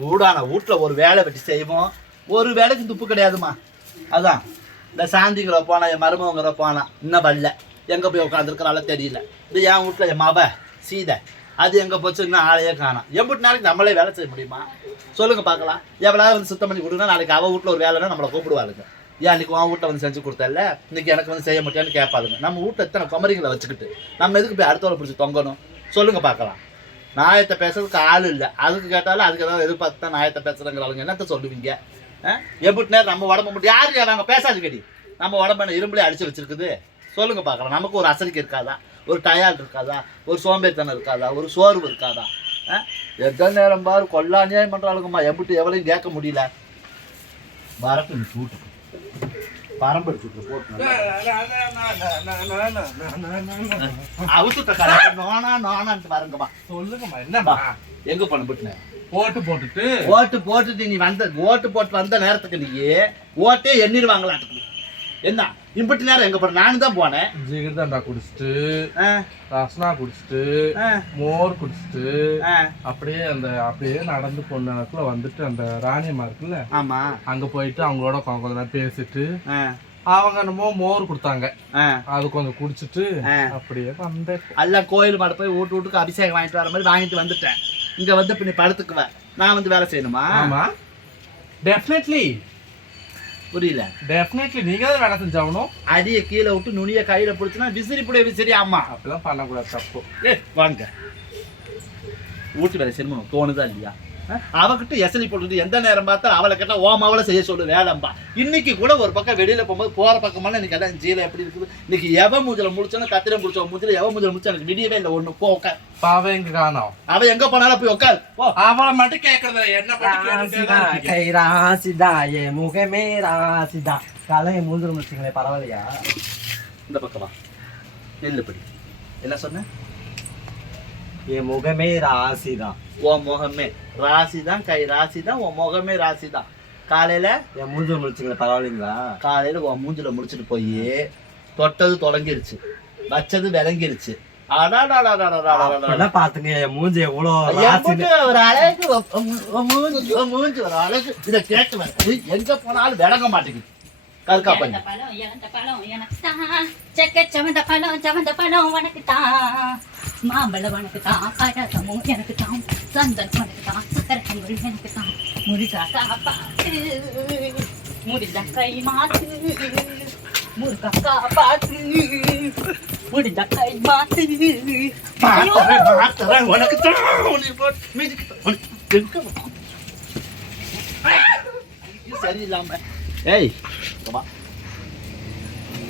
சூடான வீட்டில் ஒரு வேலை வெட்டி செய்வோம். ஒரு வேலைக்கு துப்பு கிடையாதுமா அதான். இந்த சாந்திங்கிற போனா என் மருமங்கிற போனா இன்னும் வரல. எங்கே போய் உட்காந்துருக்கிறால தெரியல. இது என் வீட்டில் என் மாவ சீதை. அது எங்கே போச்சு இன்னும் ஆளையே காணும். எப்படி நாளைக்கு நம்மளே வேலை செய்ய முடியுமா? சொல்லுங்கள் பார்க்கலாம். எவ்வளோ வந்து சுத்தம் பண்ணி கொடுங்க நாளைக்கு அவள் வீட்டில் ஒரு வேலைன்னா நம்மளை கூப்பிடுவாளுங்க. ஏன் இன்னைக்கு உன் வீட்டில் வந்து செஞ்சு கொடுத்தல இன்னைக்கு எனக்கு வந்து செய்ய மாட்டேன்னு கேட்பாளுங்க. நம்ம வீட்டில் எத்தனை குமரிகளை வச்சுக்கிட்டு நம்ம எதுக்கு போய் அடுத்தவரை பிடிச்சி தொங்கணும்? சொல்லுங்கள் பார்க்கலாம். நாயத்தை பேசுறதுக்கு ஆள் இல்லை. அதுக்கு கேட்டாலும் அதுக்கு ஏதாவது எதிர்பார்த்து தான் நாயத்தை ஆளுங்க என்னத்தை சொல்லுவீங்க? ஆ? எப்படி நேரம் நம்ம உடம்பு மட்டும் யார் யாராங்க பேசாது கடி நம்ம உடம்பு என்ன இரும்புலே அடிச்சு வச்சிருக்குது? சொல்லுங்க பார்க்கலாம். நமக்கு ஒரு அசரிக்கு இருக்காதா? ஒரு டயர்ட் இருக்காதா? ஒரு சோம்பேறித்தனம் இருக்காதா? ஒரு சோர்வு இருக்காதா? ஆ? நேரம் பாரு கொள்ளா அநியாயம் பண்ணுறாளுங்கம்மா எப்படி எவ்வளையும் கேட்க முடியல. வரட்டு நீ பரம்பு எடுத்துட்டு போட்டு அவுத்துட்ட கடை நோனா நோனான்ட்டு பாருங்கம்மா சொல்லுங்கம்மா என்னம்மா எங்க பண்ண போட்டுனேன் போட்டு போட்டுட்டு ஓட்டு போட்டுட்டு நீ வந்த ஓட்டு போட்டு வந்த நேரத்துக்கு நீ ஓட்டே எண்ணிடுவாங்களாட்டுக்கு என்ன இம்பட்டு நேரம் எங்க போன நானும் தான் போனேன். ஜிகிர்தண்டா குடிச்சிட்டு ரசனா குடிச்சிட்டு மோர் குடிச்சிட்டு. அப்படியே அந்த அப்படியே நடந்து போன இடத்துல வந்துட்டு அந்த ராணியம்மா இருக்குல்ல ஆமா. அங்க போயிட்டு அவங்களோட கொஞ்ச கொஞ்ச நேரம் பேசிட்டு அவங்க என்னமோ மோர் கொடுத்தாங்க. அது கொஞ்சம் குடிச்சிட்டு. அப்படியே வந்தேன். எல்லாம் கோயில் மாட போய் வீட்டு வீட்டுக்கு அபிஷேகம் வாங்கிட்டு வர மாதிரி வாங்கிட்டு வந்துட்டேன். இங்க வந்து இப்ப நீ படத்துக்குவ நான் வந்து வேலை செய்யணுமா? ஆமா. டெஃபினெட்லி புரியல. டெஃபினெட்லி நீங்க தான் வேலை செஞ்சாகணும். அடியை கீழே விட்டு நுனிய கையில பிடிச்சுனா விசிறி புடைய விசிறி ஆமா அப்படிலாம் பண்ணக்கூடாது தப்பு. ஏ வாங்க. வீட்டு வேலை செய்யணும்? தோணுதா இல்லையா? அவகிட்ட எசலி போட்டுட்டு எந்த நேரம் பார்த்தா அவளை கேட்டா ஓம் அவளை செய்ய சொல்லு வேலைம்பா. இன்னைக்கு கூட ஒரு பக்கம் வெளியில போகும்போது போற பக்கமெல்லாம் இன்னைக்கு எல்லாம் ஜீல எப்படி இருக்குது? இன்னைக்கு எவ மூஞ்சல முடிச்சானோ கத்திர முடிச்ச மூஞ்சல எவ மூஞ்சல முடிச்சா எனக்கு விடியவே இல்லை ஒண்ணு போ உட்கார். பாவம் எங்க காணோம்? அவ எங்க போனாலும் போய் உட்கார். போ. அவளை மட்டும் கேக்குறது என்ன ராசிதா பண்ணி கை ராசிதா ஏ முகமே ராசிதா. காலையை மூன்று முடிச்சுங்களே பரவாயில்லையா? இந்த பக்கமா? நில்லுபடி என்ன சொன்ன? என் முகமே ராசி தான் உன் முகமே ராசி தான் கை ராசி தான் உன் முகமே ராசி தான் காலையில என் மூஞ்சில முடிச்சுங்களா பரவாயில்லைங்களா? காலையில உன் மூஞ்சில முடிச்சுட்டு போய் தொட்டது தொடங்கிருச்சு வச்சது விளங்கிருச்சு. பாத்துங்க மூஞ்சி எவ்வளோ ஒரு அழகு மூஞ்சி ஒரு அழகு. இதை கேட்டு எங்க போனாலும் விளங்க மாட்டேங்குது. கருக்கா பண்ணி பழம் இழந்த பழம் எனக்கு தான் செக்க செவந்த பழம் செவந்த பழம் உனக்கு தான் மாம்பழம் உனக்கு தான் பழகமும் எனக்கு தான் சந்தன் உனக்கு தான் சக்கரை கனிகள் எனக்கு தான் முருகா காப்பாத்து முடிந்த கை மாத்து முருகா காப்பாத்து முடிந்த கை மாத்து உனக்கு தான் சரியில்லாம ஏய் வா.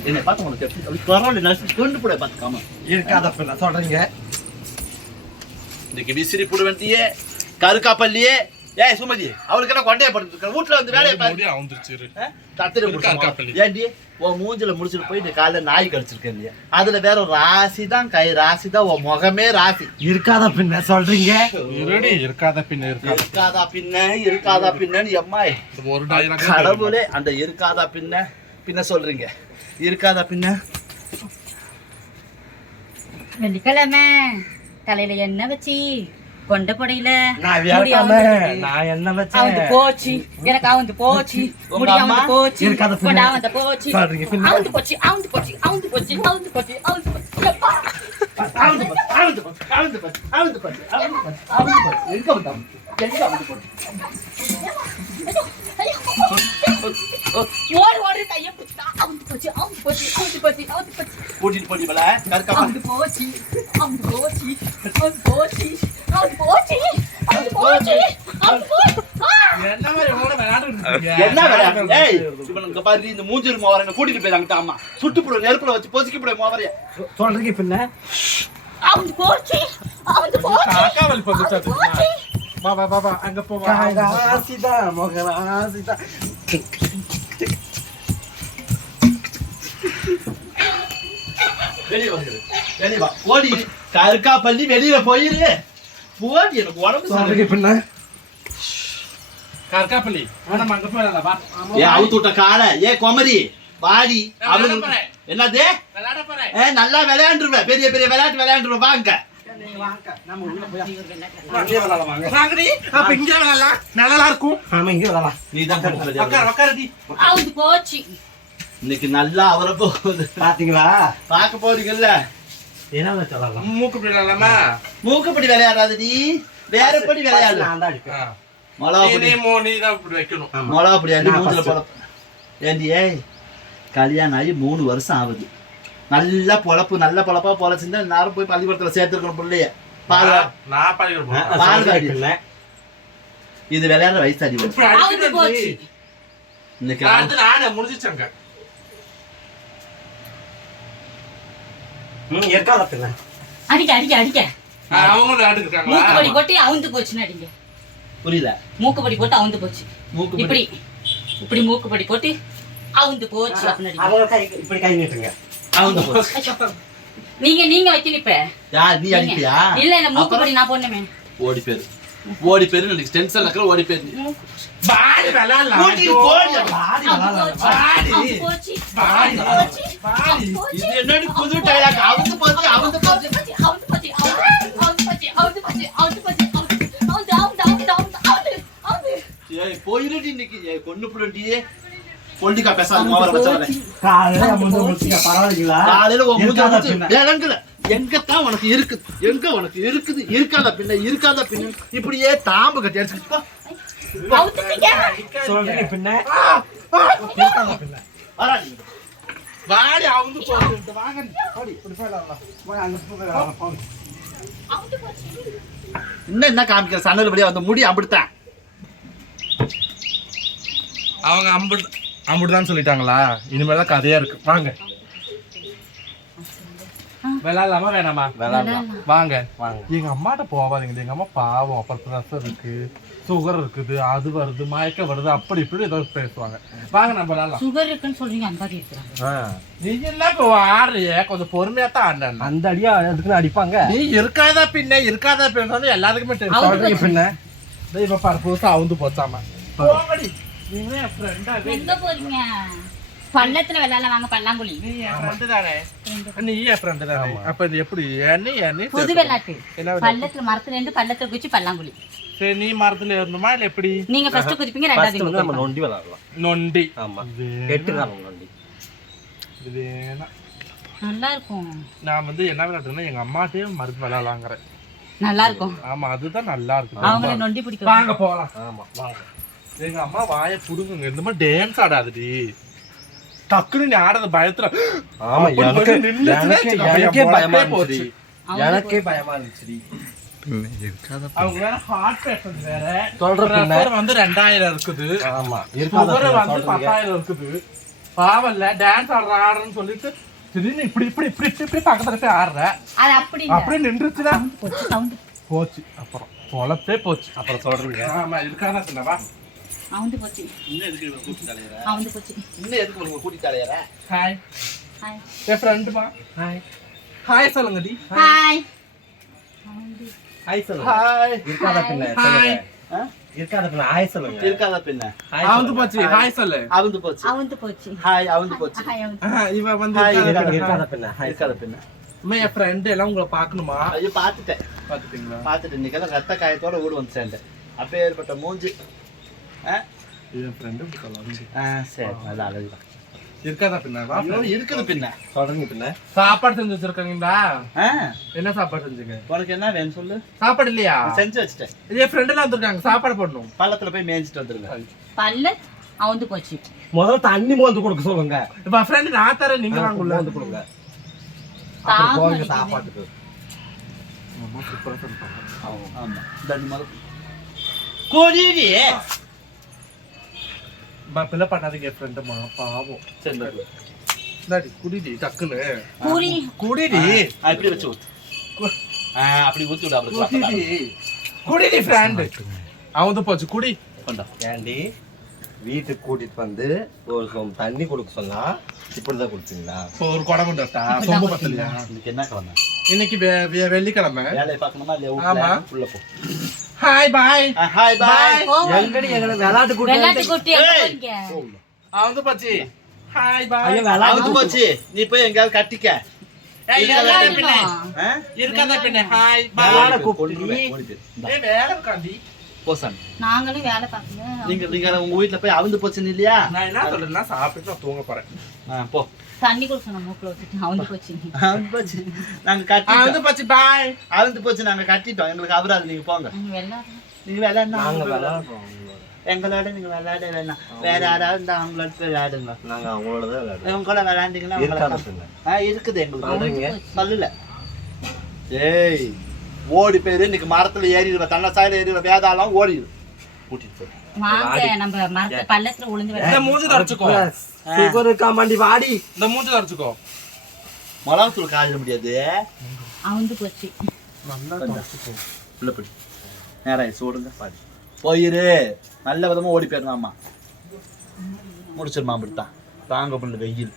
என்னை பார்த்து உனக்கு எப்படி அப்படி பரவாயில்ல நர்ஸ் கொண்டு போட பார்த்துக்காம இருக்காத சொல்றீங்க இன்னைக்கு விசிறி போட வேண்டியே கருக்காப்பள்ளியே ஏய் சுமதி அவளுக்கு என்ன கொண்டையை படுத்து இருக்க. வீட்டுல வந்து வேலையை பாரு. கருக்காப்பள்ளி. ஏண்டி உன் மூஞ்சில முடிச்சிட்டு போய் நீ காலைல நாய் கடிச்சிருக்கேன் இல்லையா அதுல வேற ஒரு ராசி தான் கை ராசி தான் உன் முகமே ராசி. இருக்காத பின்ன சொல்றீங்க? இருடி இருக்காத பின்ன இருக்காத இருக்காதா பின்ன இருக்காதா பின்னன்னு எம்மாய் ஒரு கடவுளே அந்த இருக்காதா பின்ன பின்ன சொல்றீங்க. இருக்காதா பின்ன? வெள்ளிக்கிழமை. தலையில எண்ணெய் வச்சு கொண்டபடியில நான் என்ன வச்சேன் போச்சு எனக்கு அவந்து போச்சு முடியாம போச்சு கொண்ட அவந்த போச்சு அவந்து போச்சு அவந்து போச்சு அவந்து போச்சு அவந்து போச்சு அவந்து போச்சு போச்சு போச்சு போச்சு போச்சு என்ன விளையாட்டு? ஏய், இவனை இங்க பாரு, இந்த மூஞ்சிரு மோவரனை கூட்டிட்டு போயிடாங்கட்ட அம்மா. சுட்டு போடு, நெருப்புல வச்சு பொசுக்கி போடு மோவரைய. சொல்றீங்க பின்ன? அவுந்து போச்சு. அவுந்து போச்சு. வலி அவுந்து போச்சு. வா வா வா வா அங்க போ வா கை ராசிதா முக ராசிதா வெளிய வந்துரு, வெளிய வா. ஓடி, கருக்கா பள்ளி வெளியில போயிரு. போடி எனக்கு உடம்பு சொல்றீங்க சரியில்லை. பின்ன? ಕಾರ್ಕಾಪಲ್ಲಿ நம்ம அங்க போறல வா. ஏ அவுத்துட்ட கால. ஏ கொமரி வாடி அவரு என்னது? விளையாட போறேன். ஏ நல்லா விளையாண்டுருவேன். பெரிய பெரிய விளையாட்டு விளையாண்டுருவேன். வாங்க. இன்னைக்கு நல்லா அவரை போகுது பாத்தீங்களா? பாக்க போறீங்கல்ல? மூக்குப்படி விளையாடலாமா? மூக்குப்படி விளையாடாதடி. வேறப்படி விளையாடலாம்? விளையாடு நான் தான் அடிப்பேன் மிளகா நீ பொடி மூ நீ தான் இப்படி வைக்கணும். ஆமா. மிளகா பொடி அடி நான் மூஞ்சில first. பொழப்பு. ஏண்டி ஏய் கல்யாணம் ஆகி மூணு வருஷம் ஆகுது. நல்ல பொழப்பு நல்ல பொழப்பா பொழைச்சிருந்தா நேரம் போய் பள்ளிக்கூடத்துல சேர்த்துருக்கணும் பிள்ளைய. பால் இது. விளையாடுற வயசு அடி இன்னைக்கு அடிக்க அடிக்க அடிக்க. அவங்க அவுந்து போச்சுன்னு அடிங்க. புரியல. மூக்குப்படி போட்டு அவுந்து போச்சு. மூக்குப்படி. இப்படி. இப்படி மூக்குப்படி போட்டு அவுந்து போச்சு. அவங்க இப்படி கை நீட்டுங்க. அவங்க போச்சு. நீங்க நீங்க வைக்கணும் இப்ப. யார் நீ. அடிப்பியா இல்ல இல்ல மூக்குப்படி நான் போடணுமே. ஓடி பேரு ஓடி பேரு இன்னைக்கு டென்ஷன் இருக்கிற ஓடி பேரு பாடி விளையாடலாம் கூட்டிட்டு போடி. பாடி அவுந்து விளையாடலாம். அவுந்து. அவுந்து வாடி. அவுந்து போச்சு. இது என்னடி புது டயலாக் அவுந்து பின்ன. விளங்குல எங்கத்தான் உனக்கு இருக்குது எங்க உனக்கு இருக்குது? இருக்காத பின்ன இருக்காத பின்ன. இப்படியே தாம்பு கட்டி. சொல்றீங்க பின்ன. வாடா அவங்க வாங்க. இன்னும் என்ன காமிக்கிற? சன்னல் படியா அந்த முடி அப்படித்தான் அவங்க அம்புடு அம்புடுதான் சொல்லிட்டாங்களா? இனிமேல் தான் கதையா இருக்கு. வாங்க. விளையாடலாமா வேணாமா? விளையாடலாம். வாங்க. வாங்க. எங்க அம்மாட்ட போவாதீங்க. எங்க அம்மா பாவம். அப்புறம் ப்ரெஷர் இருக்கு சுகர் இருக்குது. அது வருது. மயக்கம் வருது. அப்படி இப்படி ஏதோ பேசுவாங்க. வாங்க நம்ம விளையாடலாம் சுகர் இருக்குன்னு சொல்றீங்க அந்த ஆ. நீ என்ன இப்போ ஆடுறிய? கொஞ்சம் பொறுமையா தான் ஆடின அந்த அடியா அதுக்குன்னு அடிப்பாங்க? நீ இருக்காதா பின்ன? இருக்காதா பின்ன எல்லாத்துக்குமே பின்ன. இப்ப பாரு புதுசா அவுந்து போச்சாம? ஃப்ரெண்டா எங்க போறீங்க பள்ளத்துல விளையாடலாம் வாங்க பல்லாங்குழி நீ என் ஃப்ரெண்டு தானே நீ என் ஃப்ரெண்டு தானே அப்ப இது எப்படி என்ன என்ன புது விளையாட்டு என்ன விளையாட்டு? பள்ளத்துல மரத்துல இருந்து பள்ளத்துல குச்சி பல்லாங்குழி சரி நீ மரத்துல ஏறணுமா இல்ல எப்படி நீங்க ஃபர்ஸ்ட் குதிப்பீங்க ரெண்டாவது நம்ம. நொண்டி விளையாடலாம் நொண்டி ஆமா இது எட்டு காலம் நொண்டி இது. நல்லா இருக்கும் நான் வந்து என்ன விளையாட்டுன்னா எங்க அம்மாட்டே மருந்து விளையாடலாங்கிறேன் நல்லா இருக்கும் ஆமா அதுதான் நல்லா இருக்கு அவங்கள நொண்டி பிடிக்கும் வாங்க போலாம் ஆமா வாங்க எங்க அம்மா வாயை புடுங்குங்க இந்த மாதிரி டான்ஸ் ஆடாதுடி டக்குன்னு நீ ஆடுறது பயத்துல ஆமா எனக்கு எனக்கே பயமா இருந்துச்சு எனக்கே பயமா இருந்துச்சு அவங்க வேற ஹார்ட் பேஷண்ட் வேற சொல்ற பின்ன. Pressure வந்து ரெண்டாயிரம் இருக்குது ஆமா வந்து பத்தாயிரம் இருக்குது பாவம்ல டான்ஸ் ஆடுற ஆடுறன்னு சொல்லிட்டு திடீர்னு இப்படி இப்படி இப்படி இப்படி பக்கத்துல போய் ஆடுற அது அப்படி. அப்படியே நின்றுச்சுன்னா போச்சு, அப்புறம் பொழப்பே போச்சு அப்புறம் சொல்றீங்க ஆமா இருக்காதா சின்னவா அவுந்து போச்சு. இன்னும் எதுக்கு இவனை கூட்டிட்டு அலையற? அவுந்து போச்சு. இன்னும் எதுக்கு உனக்கு கூட்டிட்டு அலையற? ஹாய் ஹாய் என் ஃப்ரெண்டுமா ஹாய் ஹாய் சொல்லுங்க டி. ஹாய் ஹாய் சொல்லுங்க. ஹாய் இருக்காத பின்ன? இருக்காத ஹாய் சொல்லுங்க. இருக்காத பின்ன. Hi அவுந்து சொல்லுங்க. போச்சு. ஹாய் சொல்லு. அவுந்து போச்சு. அவுந்து போச்சு. ஹாய் அவுந்து போச்சு. ஹாய் அவுந்து ஆஹா, இவ வந்து இருக்காத பின்ன. இருக்காத பின்ன. ஹாய் இருக்காத பின்ன. அம்மா, என் ஃப்ரெண்டு எல்லாம் உங்களை பார்க்கணுமா? ஐயோ பார்த்துட்டேன். பார்த்துட்டீங்களா? பார்த்துட்டு இன்னைக்கெல்லாம் ரத்த காயத்தோட ஊடு வந்து சேர்ந்தேன் அப்பேற்பட்ட மூஞ்சி? என் ஃப்ரெண்டு சரி நல்லா இருக்காதா பின்ன? இருக்குது பின்ன. சொல்றீங்க பின்ன. சாப்பாடு செஞ்சு வச்சிருக்காங்கடா. ஆ? என்ன சாப்பாடு செஞ்சுங்க? உனக்கு என்ன வேணும் சொல்லு. சாப்பாடு இல்லையா? செஞ்சு வச்சுட்டேன். என் ஃப்ரெண்ட் எல்லாம் வந்திருக்காங்க சாப்பாடு போடணும். பள்ளத்துல போய் மேய்ஞ்சிட்டு வந்துருங்க. பல்ல அவுந்து போச்சு. முதல்ல தண்ணி மோந்து கொடுக்க சொல்லுங்க. இப்ப ஃப்ரெண்ட் நான் தரேன் நீங்க வாங்க உள்ள. மோந்து கொடுங்க. சாப்பாட்டுக்கு. ஆமா. தண்ணி பிள்ளை பண்ணாதீங்க என் ஃப்ரெண்டுமா பாவம் சரி. இந்தாடி குடிடி டக்குன்னு பூரி குடிடி ஆ, இப்படி வச்சு ஊத்து அப்படி ஊத்தி விடு அப்புறம் குடிடி. குடிடி ஃப்ரெண்ட் அவன் போச்சு குடி கொண்டா ஏண்டி வீட்டுக்கு கூட்டிட்டு வந்து ஒரு தண்ணி கொடுக்க சொன்னா இப்படிதான் கொடுப்பீங்களா இப்போ ஒரு குடம் கொண்டு சொம்பு பத்தலையா இன்னைக்கு என்ன கிழமை இன்னைக்கு வெ- வெ- வெள்ளிக்கிழமை வேலையை பார்க்கணுமா இல்லையா ஆமா. உள்ள போ ஹாய் பாய் ஹாய் பாய். எங்கடி எங்களை விளையாட்டு வெள்ளாட்டு கூட்டிட்டு குட்டி எங்க அவன் போச்சு. ஹாய் பாய் ஐயோ விளையாட்டு போச்சு. நீ போய் எங்கேயாவது கட்டிக்க? இருக்காத பின்ன? ஹாய் பாய் கூப்பிட்டு வேலை. நாங்களும் வேலை பார்க்கணும் நீங்க நீங்க உங்க வீட்டுல போய் அவிழ்ந்து போச்சுன்னு இல்லையா? நான் என்ன சொல்றேன்னா சாப்பிட்டு நான் தூங்க போறேன். போ. தண்ணி குடிச்சோம் மூக்கில் வச்சுட்டு அவந்து போச்சு அவிழ்ந்து போச்சு. நாங்க ஆ, கட்டிட்டோம். வந்து பச்சு பாய் அவிழ்ந்து போச்சு நாங்க கட்டிட்டோம். எங்களுக்கு அவராது நீங்க போங்க. நாங்க விளையாடுறோம் நீங்க விளையாடுனா நாங்க அவங்களோட- விளையாடுறோம். எங்களோட நீங்க விளையாட வேணாம். வேற யாராவது இருந்தா அவங்களோட போய் விளையாடுங்க. நாங்க அவங்களோட தான் விளையாடுவோம் கூட விளையாண்டீங்கன்னா இருக்காத ஆ எங்களுக்கு. சொல்லல. ஏய் ஓடி போயிரு. இன்னைக்கு மரத்துல ஏறிடுவ தன்னை சாயில ஏறிடுவ வேதாளம் ஓடிடு. கூட்டிட்டு போய் வாங்க நம்ம மரத்து பள்ளத்துல உளுந்து இந்த மூஞ்சி தரச்சுக்கோ சுகர் இருக்கா மாண்டி வாடி. இந்த மூஞ்சி தரச்சுக்கோ மிளகாத்தூள் காயிட முடியாது. அவந்து போச்சு. நல்லா உள்ள சூடுங்க பாடி போயிரு. நல்ல விதமா ஓடி போயிடலாமா. முடிச்சிருமா அப்படித்தான். தாங்க பண்ணல வெயில்.